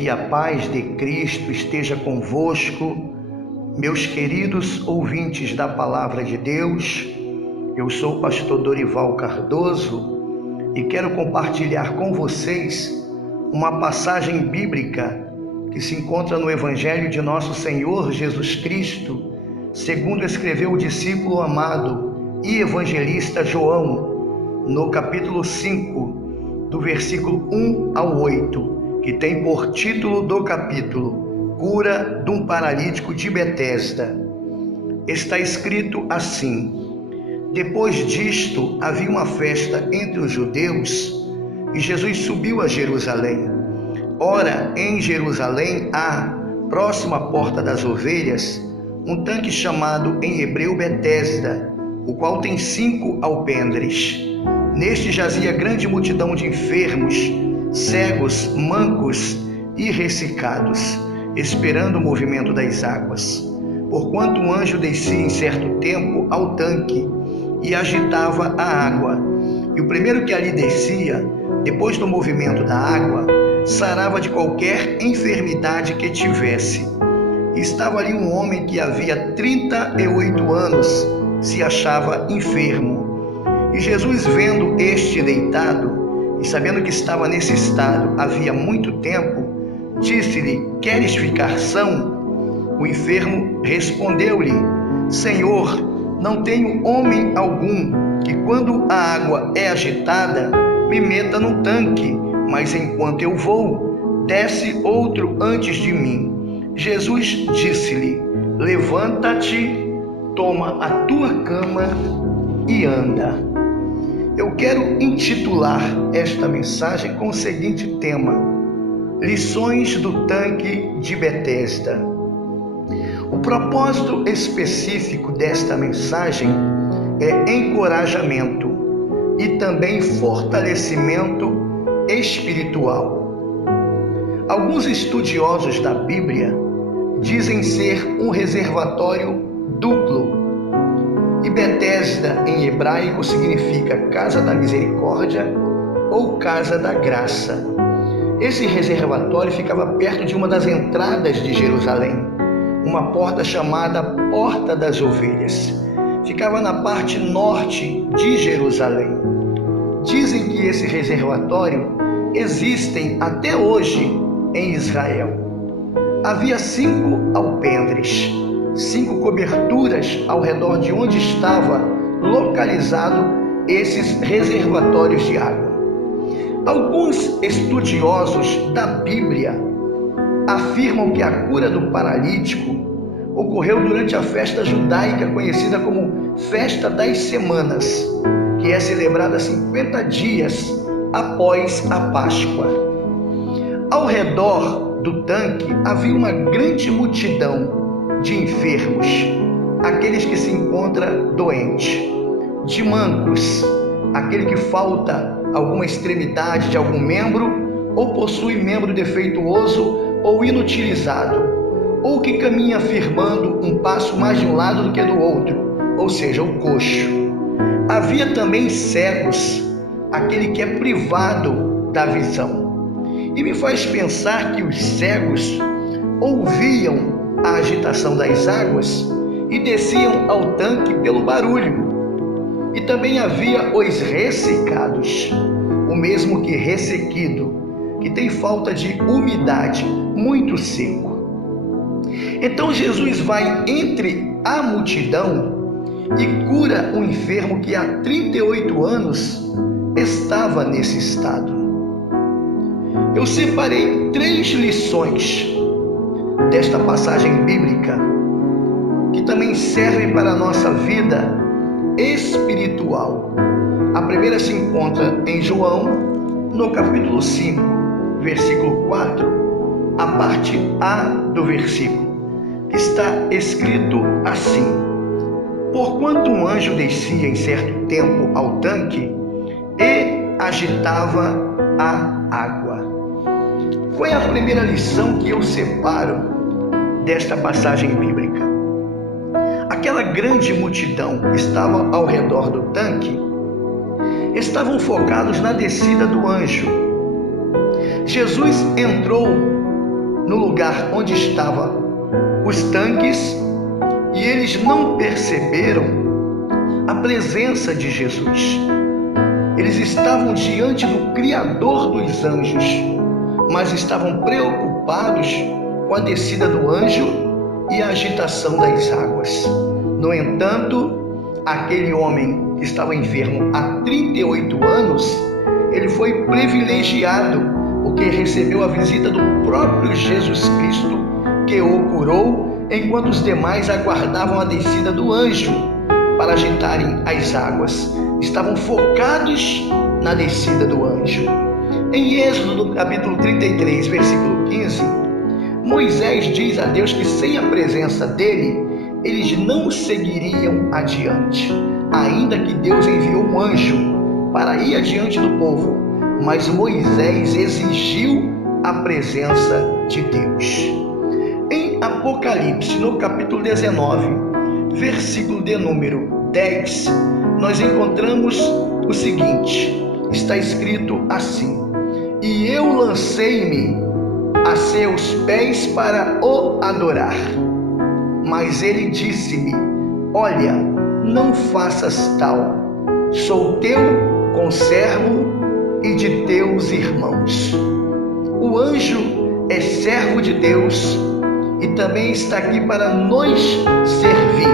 Que a paz de Cristo esteja convosco, meus queridos ouvintes da Palavra de Deus. Eu sou o pastor Dorival Cardoso e quero compartilhar com vocês uma passagem bíblica que se encontra no Evangelho de nosso Senhor Jesus Cristo, segundo escreveu o discípulo amado e evangelista João, no capítulo 5, do versículo 1 ao 8, que tem por título do capítulo Cura de um paralítico de Betesda. Está escrito assim: Depois disto havia uma festa entre os judeus e Jesus subiu a Jerusalém. Ora, em Jerusalém há, próximo à porta das ovelhas, um tanque chamado em hebreu Betesda, o qual tem 5 alpendres. Neste jazia grande multidão de enfermos, cegos, mancos e ressecados, esperando o movimento das águas. Porquanto um anjo descia em certo tempo ao tanque e agitava a água, e o primeiro que ali descia, depois do movimento da água, sarava de qualquer enfermidade que tivesse. E estava ali um homem que havia 38 anos se achava enfermo. E Jesus, vendo este deitado, e sabendo que estava nesse estado havia muito tempo, disse-lhe: Queres ficar são? O enfermo respondeu-lhe: Senhor, não tenho homem algum que, quando a água é agitada, me meta no tanque, mas enquanto eu vou, desce outro antes de mim. Jesus disse-lhe: Levanta-te, toma a tua cama e anda. Eu quero intitular esta mensagem com o seguinte tema: Lições do tanque de Betesda. O propósito específico desta mensagem é encorajamento e também fortalecimento espiritual. Alguns estudiosos da Bíblia dizem ser um reservatório duplo. E Betesda em hebraico significa casa da misericórdia ou casa da graça. Esse reservatório ficava perto de uma das entradas de Jerusalém, uma porta chamada Porta das Ovelhas. Ficava na parte norte de Jerusalém. Dizem que esse reservatório existe até hoje em Israel. Havia 5 alpendres, 5 coberturas ao redor de onde estava localizado esses reservatórios de água. Alguns estudiosos da Bíblia afirmam que a cura do paralítico ocorreu durante a festa judaica conhecida como Festa das Semanas, que é celebrada 50 dias após a Páscoa. Ao redor do tanque havia uma grande multidão de enfermos, aqueles que se encontram doentes, de mancos, aquele que falta alguma extremidade de algum membro ou possui membro defeituoso ou inutilizado, ou que caminha firmando um passo mais de um lado do que do outro, ou seja, o coxo. Havia também cegos, aquele que é privado da visão. E me faz pensar que os cegos ouviam a agitação das águas e desciam ao tanque pelo barulho. E também havia os ressecados, o mesmo que ressequido, que tem falta de umidade, muito seco. Então Jesus vai entre a multidão e cura um enfermo que há 38 anos estava nesse estado. Eu separei 3 lições desta passagem bíblica que também servem para a nossa vida espiritual. A primeira se encontra em João, no capítulo 5, versículo 4, a parte A do versículo, que está escrito assim: Porquanto um anjo descia em certo tempo ao tanque e agitava a água. Qual é a primeira lição que eu separo desta passagem bíblica? Aquela grande multidão que estava ao redor do tanque estavam focados na descida do anjo. Jesus entrou no lugar onde estavam os tanques e eles não perceberam a presença de Jesus. Eles estavam diante do Criador dos anjos, mas estavam preocupados com a descida do anjo e a agitação das águas. No entanto, aquele homem que estava enfermo há 38 anos, ele foi privilegiado, porque recebeu a visita do próprio Jesus Cristo, que o curou, enquanto os demais aguardavam a descida do anjo para agitarem as águas. Estavam focados na descida do anjo. Em Êxodo, no capítulo 33, versículo 15, Moisés diz a Deus que sem a presença dele, eles não seguiriam adiante, ainda que Deus enviou um anjo para ir adiante do povo, mas Moisés exigiu a presença de Deus. Em Apocalipse, no capítulo 19, versículo de número 10, nós encontramos o seguinte, está escrito assim: e eu lancei-me a seus pés para o adorar, mas ele disse-me: olha, não faças tal, sou teu conservo e de teus irmãos. O anjo é servo de Deus e também está aqui para nos servir.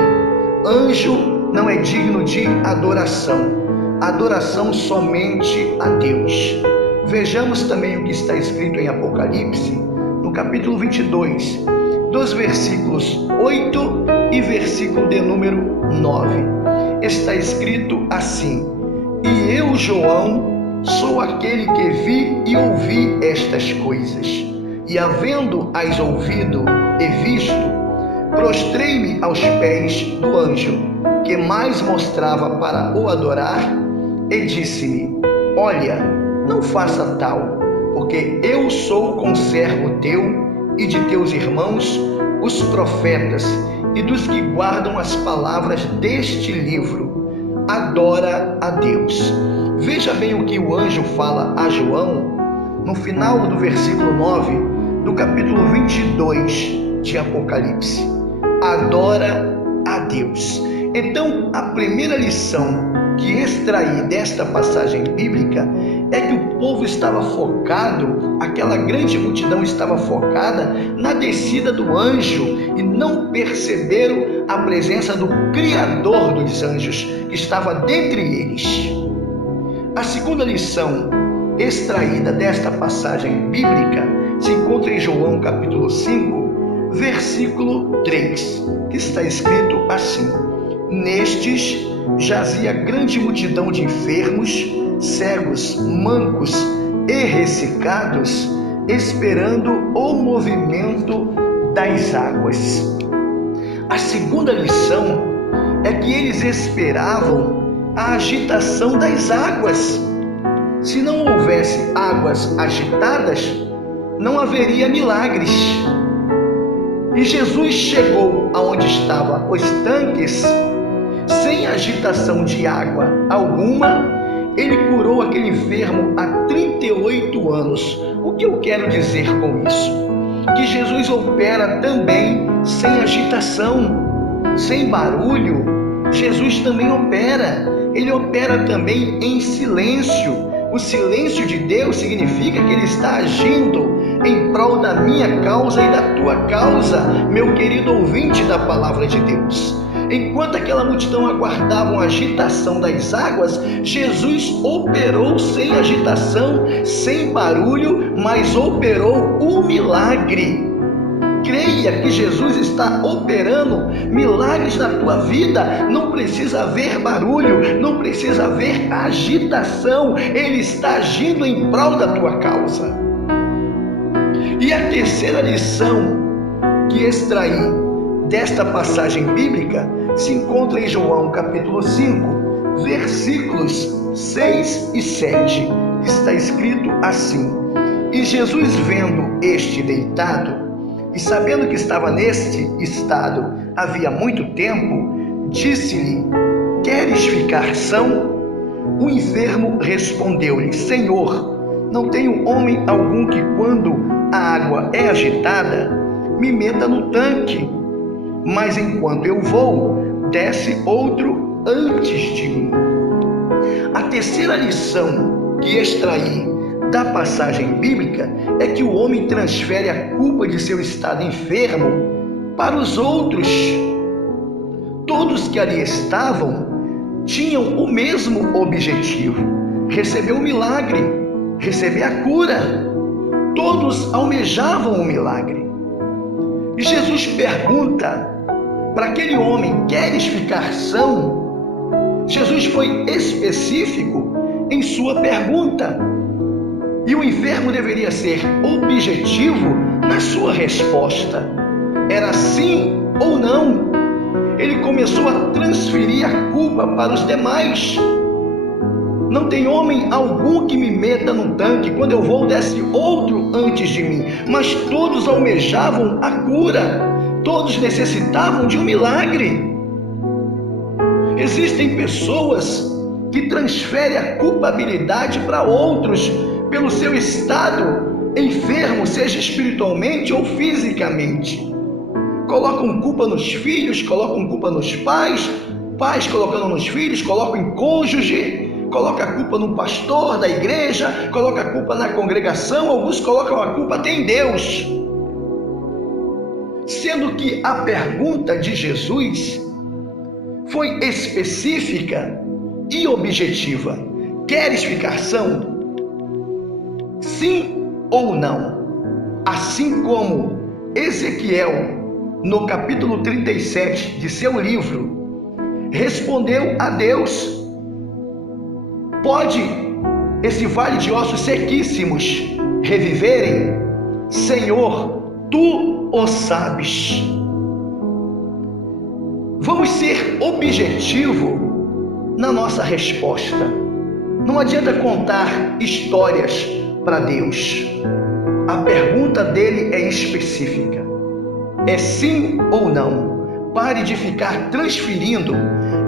Anjo não é digno de adoração somente a Deus. Vejamos também o que está escrito em Apocalipse, no capítulo 22, dos versículos 8 e versículo de número 9. Está escrito assim: e eu, João, sou aquele que vi e ouvi estas coisas, e havendo-as ouvido e visto, prostrei-me aos pés do anjo, que mais mostrava para o adorar, e disse-me: olha, não faça tal, porque eu sou conservo teu e de teus irmãos, os profetas, e dos que guardam as palavras deste livro. Adora a Deus. Veja bem o que o anjo fala a João, no final do versículo 9, do capítulo 22 de Apocalipse. Adora a Deus. Então, a primeira lição que extraí desta passagem bíblica é que o povo estava focado, aquela grande multidão estava focada na descida do anjo e não perceberam a presença do Criador dos anjos que estava dentre eles. A segunda lição extraída desta passagem bíblica se encontra em João capítulo 5, versículo 3, que está escrito assim: nestes jazia grande multidão de enfermos, cegos, mancos e ressecados, esperando o movimento das águas. A segunda lição é que eles esperavam a agitação das águas. Se não houvesse águas agitadas, não haveria milagres. E Jesus chegou aonde estavam os tanques, sem agitação de água alguma. Ele curou aquele enfermo há 38 anos. O que eu quero dizer com isso? Que Jesus opera também sem agitação, sem barulho. Jesus também opera. Ele opera também em silêncio. O silêncio de Deus significa que Ele está agindo em prol da minha causa e da tua causa, meu querido ouvinte da palavra de Deus. Enquanto aquela multidão aguardava a agitação das águas, Jesus operou sem agitação, sem barulho, mas operou o milagre. Creia que Jesus está operando milagres na tua vida. Não precisa haver barulho, não precisa haver agitação. Ele está agindo em prol da tua causa. E a terceira lição que extraí desta passagem bíblica se encontra em João capítulo 5, versículos 6 e 7. Está escrito assim: e Jesus, vendo este deitado, e sabendo que estava neste estado havia muito tempo, disse-lhe: queres ficar são? O enfermo respondeu-lhe: Senhor, Não tenho homem algum que, quando a água é agitada, me meta no tanque, mas enquanto eu vou, desce outro antes de mim. A terceira lição que extraí da passagem bíblica é que o homem transfere a culpa de seu estado enfermo para os outros. Todos que ali estavam tinham o mesmo objetivo: receber o milagre, receber a cura. Todos almejavam o milagre. E Jesus pergunta para aquele homem: queres ficar são? Jesus foi específico em sua pergunta. E o enfermo deveria ser objetivo na sua resposta. Era sim ou não. Ele começou a transferir a culpa para os demais. Não tem homem algum que me meta no tanque, quando eu vou desce outro antes de mim. Mas todos almejavam a cura, todos necessitavam de um milagre. Existem pessoas que transferem a culpabilidade para outros pelo seu estado enfermo, seja espiritualmente ou fisicamente. Colocam culpa nos filhos, colocam culpa nos pais, pais colocando nos filhos, colocam em cônjuge, coloca a culpa no pastor da igreja, coloca a culpa na congregação, alguns colocam a culpa até em Deus. Sendo que a pergunta de Jesus foi específica e objetiva: queres ficar são? Sim ou não? Assim como Ezequiel, no capítulo 37 de seu livro, respondeu a Deus: pode esse vale de ossos sequíssimos reviverem? Senhor, tu o sabes. Vamos ser objetivo na nossa resposta. Não adianta contar histórias para Deus. A pergunta dele é específica: é sim ou não? Pare de ficar transferindo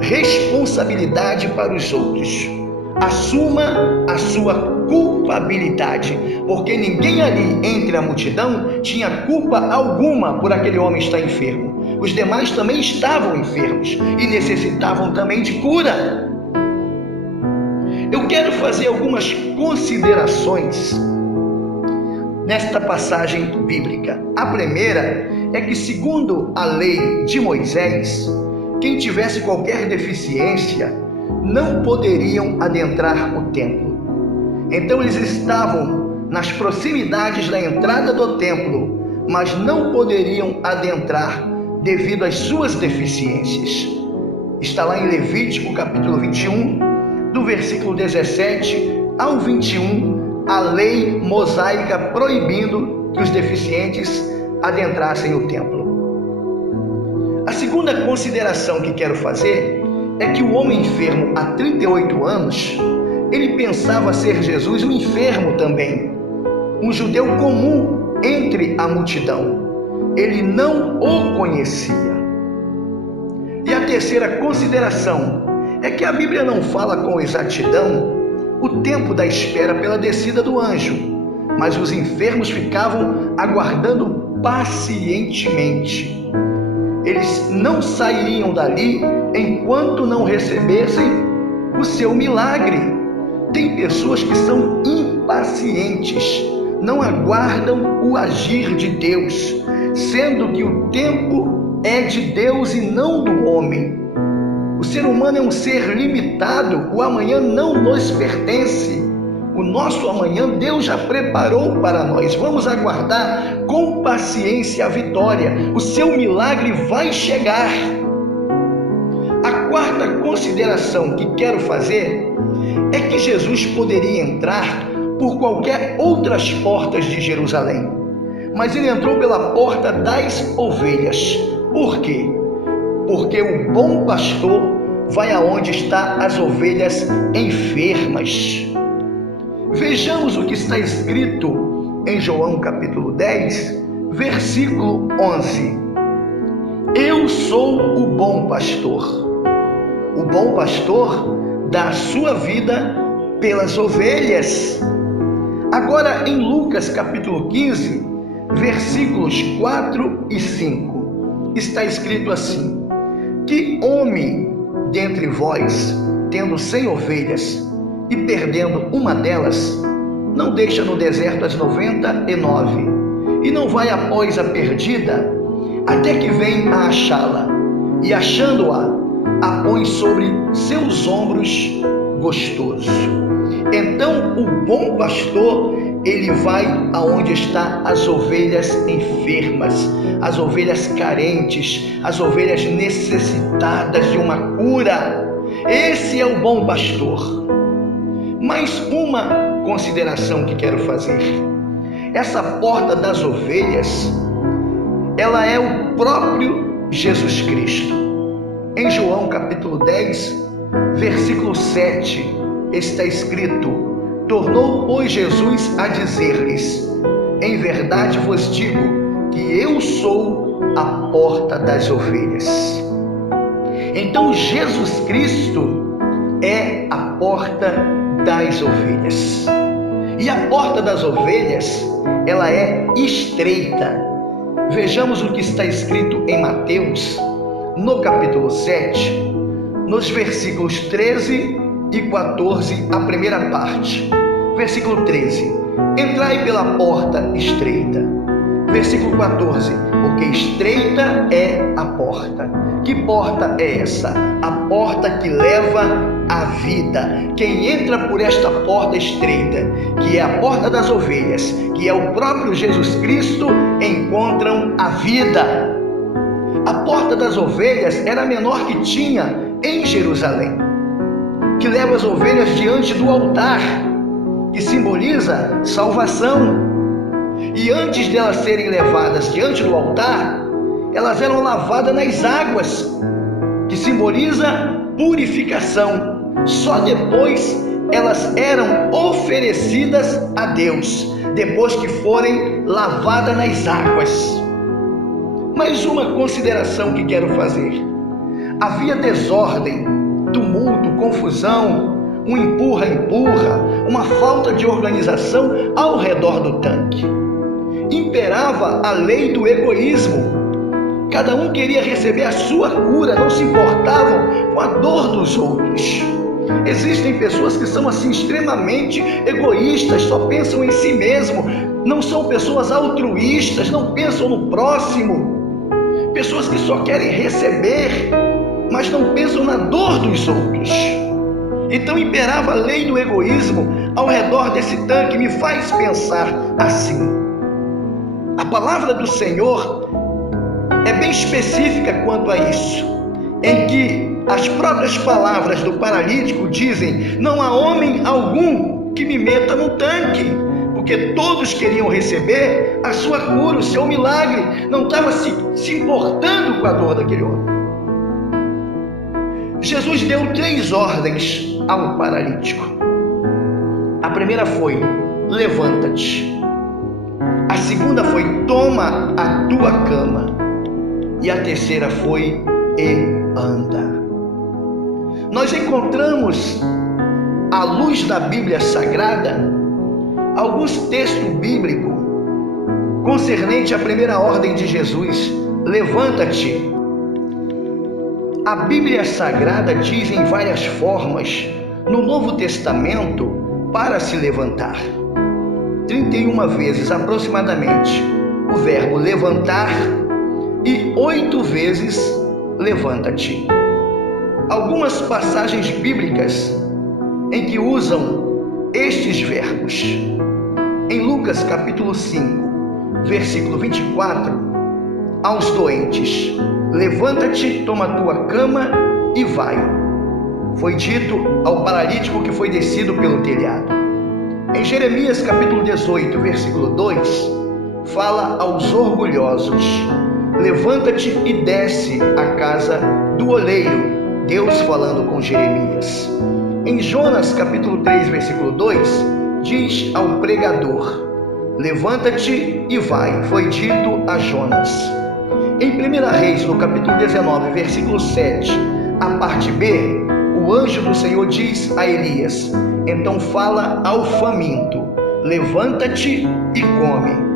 responsabilidade para os outros. Assuma a sua culpabilidade, porque ninguém ali entre a multidão tinha culpa alguma por aquele homem estar enfermo. Os demais também estavam enfermos e necessitavam também de cura. Eu quero fazer algumas considerações nesta passagem bíblica. A primeira é que, segundo a lei de Moisés, quem tivesse qualquer deficiência não poderiam adentrar o templo. Então eles estavam nas proximidades da entrada do templo, mas não poderiam adentrar devido às suas deficiências. Está lá em Levítico capítulo 21, do versículo 17 ao 21, a lei mosaica proibindo que os deficientes adentrassem o templo. A segunda consideração que quero fazer é que o homem enfermo há 38 anos, ele pensava ser Jesus um enfermo também, um judeu comum entre a multidão. Ele não o conhecia. E a terceira consideração é que a Bíblia não fala com exatidão o tempo da espera pela descida do anjo, mas os enfermos ficavam aguardando pacientemente. Eles não sairiam dali enquanto não recebessem o seu milagre. Tem pessoas que são impacientes, não aguardam o agir de Deus, sendo que o tempo é de Deus e não do homem. O ser humano é um ser limitado, o amanhã não nos pertence. O nosso amanhã Deus já preparou para nós. Vamos aguardar com paciência a vitória. O seu milagre vai chegar. A quarta consideração que quero fazer é que Jesus poderia entrar por qualquer outras portas de Jerusalém, mas ele entrou pela porta das ovelhas. Por quê? Porque o bom pastor vai aonde estão as ovelhas enfermas. Vejamos o que está escrito em João capítulo 10, versículo 11. Eu sou o bom pastor. O bom pastor dá a sua vida pelas ovelhas. Agora, em Lucas capítulo 15, versículos 4 e 5, está escrito assim: que homem dentre vós, tendo 100 ovelhas e perdendo uma delas, não deixa no deserto as 99 e não vai após a perdida, até que vem a achá-la, e achando-a, a põe sobre seus ombros gostoso. Então o bom pastor, ele vai aonde está as ovelhas enfermas, as ovelhas carentes, as ovelhas necessitadas de uma cura. Esse é o bom pastor. Mais uma consideração que quero fazer: essa porta das ovelhas, ela é o próprio Jesus Cristo. Em João capítulo 10, versículo 7, está escrito: tornou, pois, Jesus a dizer-lhes: em verdade vos digo que eu sou a porta das ovelhas. Então Jesus Cristo é a porta das ovelhas. E a porta das ovelhas, ela é estreita. Vejamos o que está escrito em Mateus, no capítulo 7, nos versículos 13 e 14, a primeira parte. Versículo 13: entrai pela porta estreita. Versículo 14: porque estreita é a porta. Que porta é essa? A porta que leva à vida. Quem entra por esta porta estreita, que é a porta das ovelhas, que é o próprio Jesus Cristo, encontram a vida. A porta das ovelhas era a menor que tinha em Jerusalém, que leva as ovelhas diante do altar, que simboliza salvação. E antes delas serem levadas diante do altar, elas eram lavadas nas águas, que simboliza purificação. Só depois elas eram oferecidas a Deus, depois que forem lavadas nas águas. Mais uma consideração que quero fazer: havia desordem, tumulto, confusão, um empurra-empurra, uma falta de organização ao redor do tanque. Imperava a lei do egoísmo. Cada um queria receber a sua cura, não se importavam com a dor dos outros. Existem pessoas que são assim extremamente egoístas, só pensam em si mesmo, não são pessoas altruístas, não pensam no próximo. Pessoas que só querem receber, mas não pensam na dor dos outros. Então imperava a lei do egoísmo ao redor desse tanque. Me faz pensar assim: a palavra do Senhor é bem específica quanto a isso, em que as próprias palavras do paralítico dizem: não há homem algum que me meta no tanque, porque todos queriam receber a sua cura, o seu milagre, não estava se importando com a dor daquele homem. Jesus deu 3 ordens ao paralítico. A primeira foi: levanta-te. A segunda foi: toma a tua cama. E a terceira foi: e anda. Nós encontramos, à luz da Bíblia Sagrada, alguns textos bíblicos concernente à primeira ordem de Jesus: levanta-te. A Bíblia Sagrada diz em várias formas no Novo Testamento para se levantar. 31 vezes aproximadamente o verbo levantar e 8 vezes levanta-te. Algumas passagens bíblicas em que usam estes verbos. Em Lucas capítulo 5, versículo 24, aos doentes: levanta-te, toma a tua cama e vai. Foi dito ao paralítico que foi descido pelo telhado. Em Jeremias capítulo 18, versículo 2, fala aos orgulhosos: levanta-te e desce à casa do oleiro. Deus falando com Jeremias. Em Jonas capítulo 3, versículo 2, diz ao pregador: levanta-te e vai. Foi dito a Jonas. Em 1 Reis, no capítulo 19, versículo 7, a parte B, o anjo do Senhor diz a Elias: então fala ao faminto, levanta-te e come.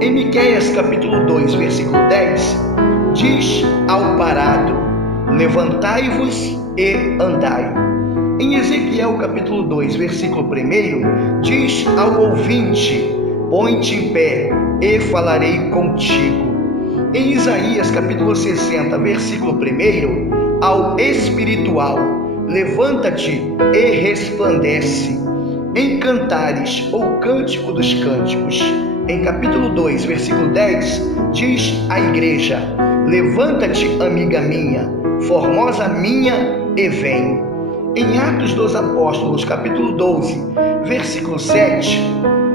Em Miqueias capítulo 2, versículo 10, diz ao parado: levantai-vos e andai. Em Ezequiel capítulo 2, versículo 1, diz ao ouvinte: põe-te em pé e falarei contigo. Em Isaías capítulo 60, versículo 1, ao espiritual: levanta-te e resplandece. Em Cantares ou Cântico dos Cânticos, em capítulo 2, versículo 10, diz à igreja: levanta-te, amiga minha, formosa minha, e vem. Em Atos dos Apóstolos, capítulo 12, versículo 7,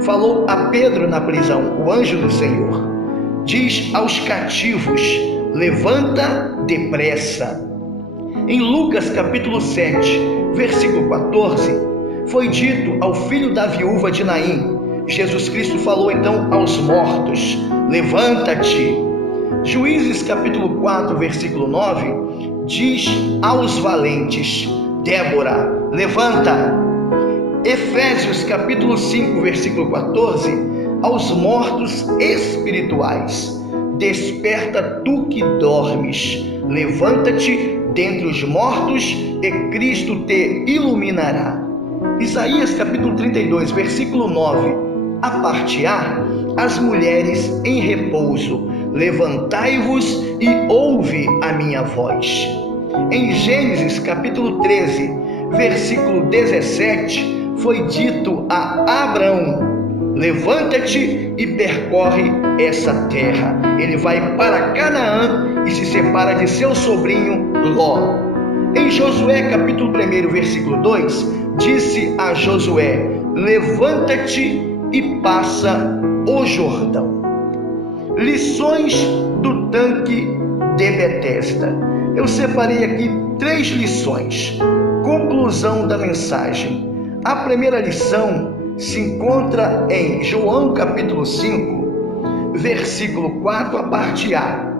falou a Pedro na prisão, o anjo do Senhor. Diz aos cativos: levanta depressa. Em Lucas capítulo 7, versículo 14, foi dito ao filho da viúva de Naim. Jesus Cristo falou então aos mortos: levanta-te. Juízes capítulo 4, versículo 9, diz aos valentes: Débora, levanta. Efésios capítulo 5, versículo 14, aos mortos espirituais: desperta tu que dormes, levanta-te dentre os mortos e Cristo te iluminará. Isaías capítulo 32, versículo 9, a parte A, as mulheres em repouso: levantai-vos e ouve a minha voz. Em Gênesis capítulo 13, versículo 17, foi dito a Abraão: levanta-te e percorre essa terra. Ele vai para Canaã e se separa de seu sobrinho Ló. Em Josué capítulo 1, versículo 2, disse a Josué: levanta-te e passa o Jordão. Lições do tanque de Betesda. Eu separei aqui 3 lições. Conclusão da mensagem. A primeira lição se encontra em João capítulo 5, versículo 4, a parte A.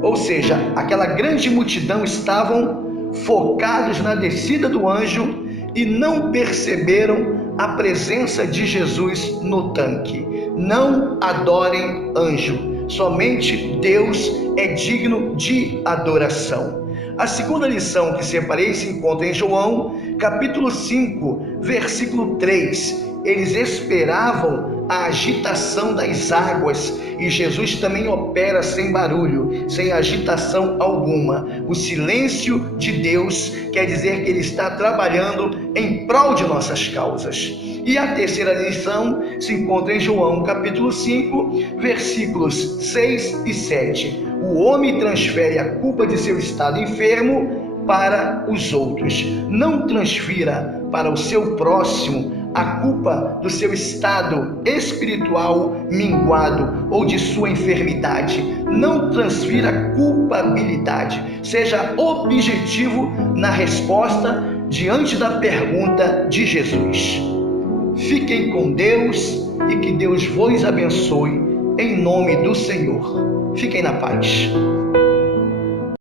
Ou seja, aquela grande multidão estavam focados na descida do anjo e não perceberam a presença de Jesus no tanque. Não adorem anjo. Somente Deus é digno de adoração. A segunda lição que separei se encontra em João, capítulo 5, versículo 3. Eles esperavam a agitação das águas e Jesus também opera sem barulho, sem agitação alguma. O silêncio de Deus quer dizer que Ele está trabalhando em prol de nossas causas. E a terceira lição se encontra em João capítulo 5, versículos 6 e 7. O homem transfere a culpa de seu estado enfermo para os outros. Não transfira para o seu próximo a culpa do seu estado espiritual minguado ou de sua enfermidade. Não transfira culpabilidade. Seja objetivo na resposta diante da pergunta de Jesus. Fiquem com Deus e que Deus vos abençoe em nome do Senhor. Fiquem na paz.